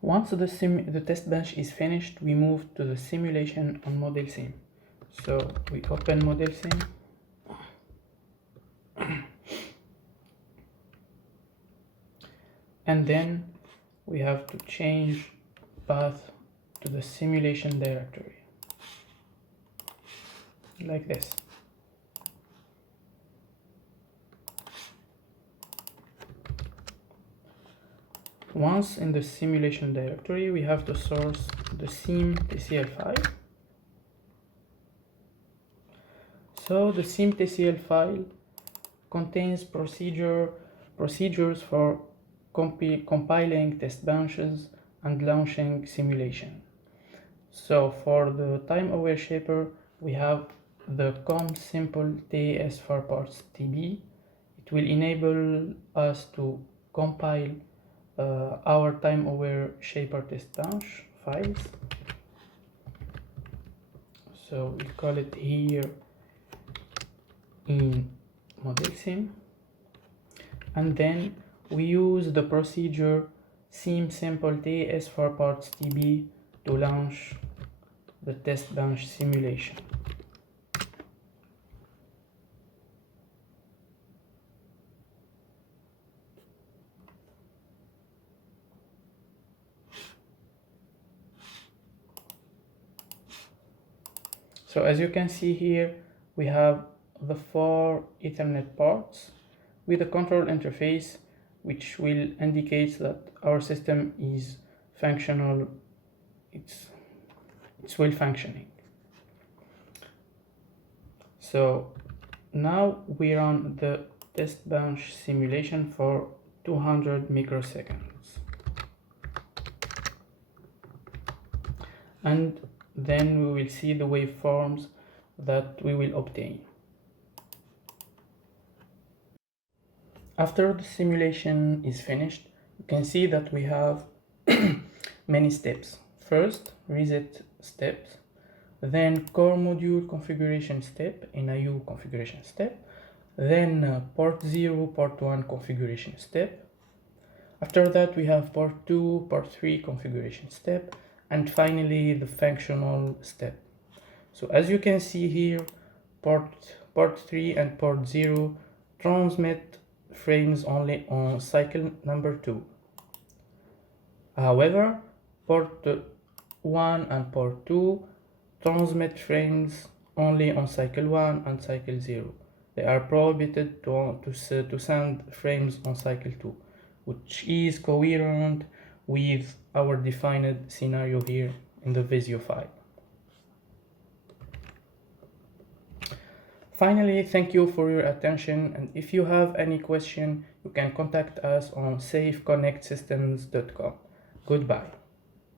Once the test bench is finished, we move to the simulation on Modelsim. So we open Modelsim. And then we have to change path to the simulation directory, like this. Once in the simulation directory, we have to source the sim TCL file. So the sim TCL file contains procedures for compiling test benches and launching simulation. So for the Time Aware Shaper, we have the com simple TS for parts TB. It will enable us to compile our Time Aware Shaper test bench files. So we call it here in Modelsim, and then we use the procedure sim simple TS for parts TB to launch the test bench simulation. So as you can see here, we have the 4 Ethernet ports with a control interface which will indicate that our system is functional, it's well functioning. So now we run the test bench simulation for 200 microseconds, and then we will see the waveforms that we will obtain. After the simulation is finished, you can see that we have many steps. First, reset steps, then core module configuration step, NIU configuration step, then port 0, port 1 configuration step. After that, we have port 2, port 3 configuration step, and finally the functional step. So as you can see here, port 3 and port 0 transmit frames only on cycle number 2. However, port 1 and port 2 transmit frames only on cycle 1 and cycle 0. They are prohibited to send frames on cycle 2, which is coherent with our defined scenario here in the Visio file. Finally, thank you for your attention, and if you have any question, you can contact us on safeconnectsystems.com. Goodbye.